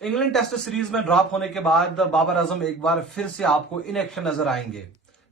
England test series में drop होने के बाद बाबर आजम एक बार फिर से आपको इन एक्शन नजर आएंगे।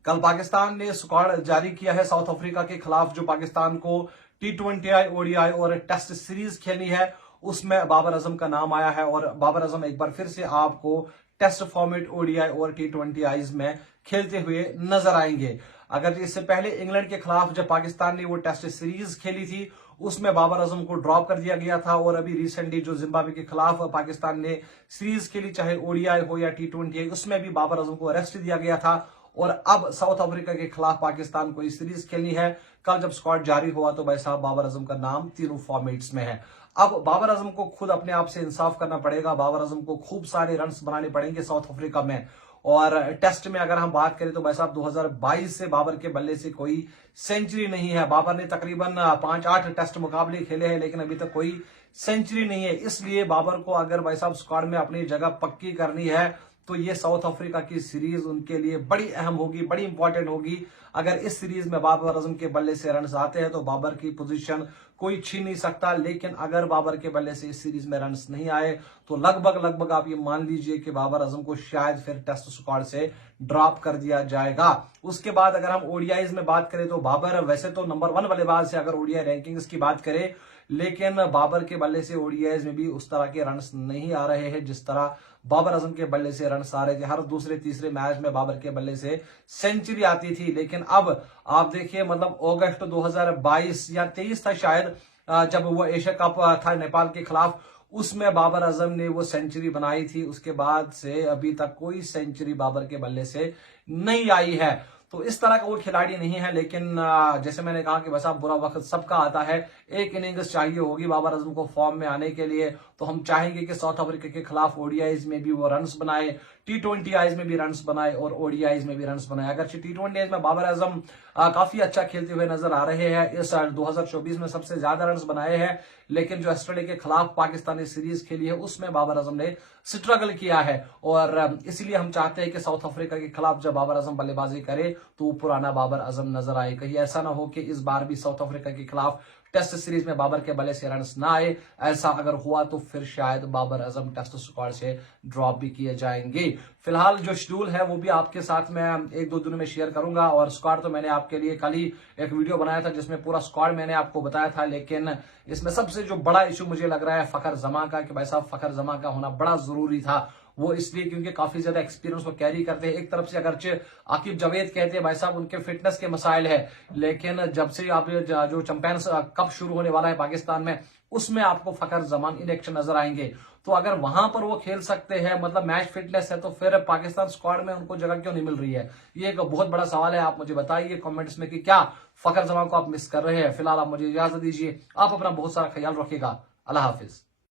कल पाकिस्तान ने स्क्वाड जारी किया है साउथ अफ्रीका के खिलाफ, जो पाकिस्तान को T20I, ODI और टेस्ट सीरीज खेलनी है। उसमें बाबर आजम का नाम आया है और बाबर आजम एक बार फिर से आपको टेस्ट फॉर्मेट, ODI और T20Is में खेलते हुए नजर आएंगे। अगर इससे पहले इंग्लैंड के खिलाफ जब पाकिस्तान ने वो टेस्ट सीरीज खेली थी, उसमें बाबर आजम को ड्रॉप कर दिया गया था। और अभी रिसेंटली जो जिम्बाब्वे के खिलाफ पाकिस्तान ने सीरीज खेली, चाहे ODI हो या T20I, उसमें भी बाबर आजम को अरेस्ट दिया गया था। और अब साउथ अफ्रीका के खिलाफ पाकिस्तान को इस सीरीज खेलनी है। कल जब स्क्वाड जारी हुआ तो भाई साहब बाबर आजम का नाम तीनों फॉर्मेट्स में है। अब बाबर आजम को खुद अपने आप से इंसाफ करना पड़ेगा। बाबर आजम को खूब सारे रन बनाने पड़ेंगे साउथ अफ्रीका में। और टेस्ट में अगर हम बात करें तो भाई साहब 2022 से बाबर के बल्ले से कोई सेंचुरी नहीं है। बाबर ने तकरीबन 5-8 टेस्ट मुकाबले खेले हैं, लेकिन अभी तक कोई सेंचुरी नहीं है। इसलिए बाबर को अगर भाई साहब स्क्वाड में अपनी जगह पक्की करनी है तो ये साउथ अफ्रीका की सीरीज उनके लिए बड़ी अहम होगी, बड़ी इंपॉर्टेंट होगी। अगर इस सीरीज में बाबर आजम के बल्ले से रन आते हैं तो बाबर की पोजीशन कोई छीन नहीं सकता। लेकिन अगर बाबर के बल्ले से इस सीरीज में रन नहीं आए तो लगभग आप ये मान लीजिए कि बाबर आजम को शायद फिर टेस्ट स्क्वाड से ड्रॉप कर दिया जाएगा। उसके बाद अगर हम ODIs में बात करें तो बाबर वैसे तो नंबर 1 बल्लेबाज है अगर ODI रैंकिंग्स की बात करें, लेकिन बाबर के बल्ले से ODIs में भी उस तरह के रन नहीं आ रहे हैं जिस तरह बाबर आजम के बल्ले से रन आ रहे थे। हर दूसरे तीसरे मैच में बाबर के बल्ले से सेंचुरी आती थी। लेकिन अब आप देखिए, मतलब अगस्त 2022 या 23 था शायद, जब वो एशिया कप था नेपाल के खिलाफ, उसमें बाबर आजम ने वो सेंचुरी बनाई थी। उसके बाद से अभी तक कोई सेंचुरी बाबर के बल्ले से नहीं आई है। तो इस तरह का वो खिलाड़ी नहीं है। लेकिन जैसे मैंने कहा कि बस अब बुरा वक्त सबका आता है, एक इनिंग्स चाहिए होगी बाबर आजम को फॉर्म में आने के लिए। तो हम चाहेंगे कि साउथ अफ्रीका के खिलाफ ODIs में भी वो रन्स बनाए, T20Is में भी रन्स बनाए और ODIs में भी रन्स बनाए। अगर T20Is में बाबर आजम काफी अच्छा खेलते हुए नजर आ रहे हैं, इस 2024 में सबसे ज्यादा रन्स बनाए हैं, लेकिन जो ऑस्ट्रेलिया के खिलाफ पाकिस्तानी सीरीज खेली है उसमें बाबर आजम ने स्ट्रगल किया है। और इसलिए हम चाहते हैं कि साउथ अफ्रीका के खिलाफ जब बाबर आजम बल्लेबाजी करे तो पुराना बाबर आजम नजर आए। कहीं ऐसा ना हो कि इस बार भी साउथ अफ्रीका के खिलाफ टेस्ट सीरीज में बाबर के बल्ले से रन्स ना आए। ऐसा अगर हुआ तो फिर शायद बाबर आजम टेस्ट स्क्वाड से ड्रॉप भी किए जाएंगे। फिलहाल जो शेड्यूल है वो भी आपके साथ मैं 1-2 दिनों में शेयर करूंगा। और स्क्वाड तो मैंने आपके लिए कल ही एक वीडियो बनाया था जिसमें पूरा स्क्वाड मैंने आपको बताया था। लेकिन इसमें सबसे जो बड़ा इशू मुझे लग रहा है फखर जमा का, कि भाई साहब फखर जमा का होना बड़ा जरूरी था। वो इसलिए क्योंकि काफी ज्यादा एक्सपीरियंस वो कैरी करते हैं। एक तरफ से अगरचे आकिब जावेद कहते हैं भाई साहब उनके फिटनेस के मसाइल है, लेकिन जब से आप जो चैंपियंस कप शुरू होने वाला है पाकिस्तान में, उसमें आपको फखर जमान इन एक्शन नजर आएंगे। तो अगर वहां पर वो खेल सकते हैं, मतलब मैच फिटनेस है, तो फिर पाकिस्तान स्क्वाड में उनको जगह क्यों नहीं मिल रही है? ये एक बहुत बड़ा सवाल है। आप मुझे बताइए कमेंट्स में कि क्या फखर जमान को आप मिस कर रहे हैं। फिलहाल आप मुझे इजाजत दीजिए। आप अपना बहुत सारा ख्याल रखिएगा। अल्लाह हाफिज।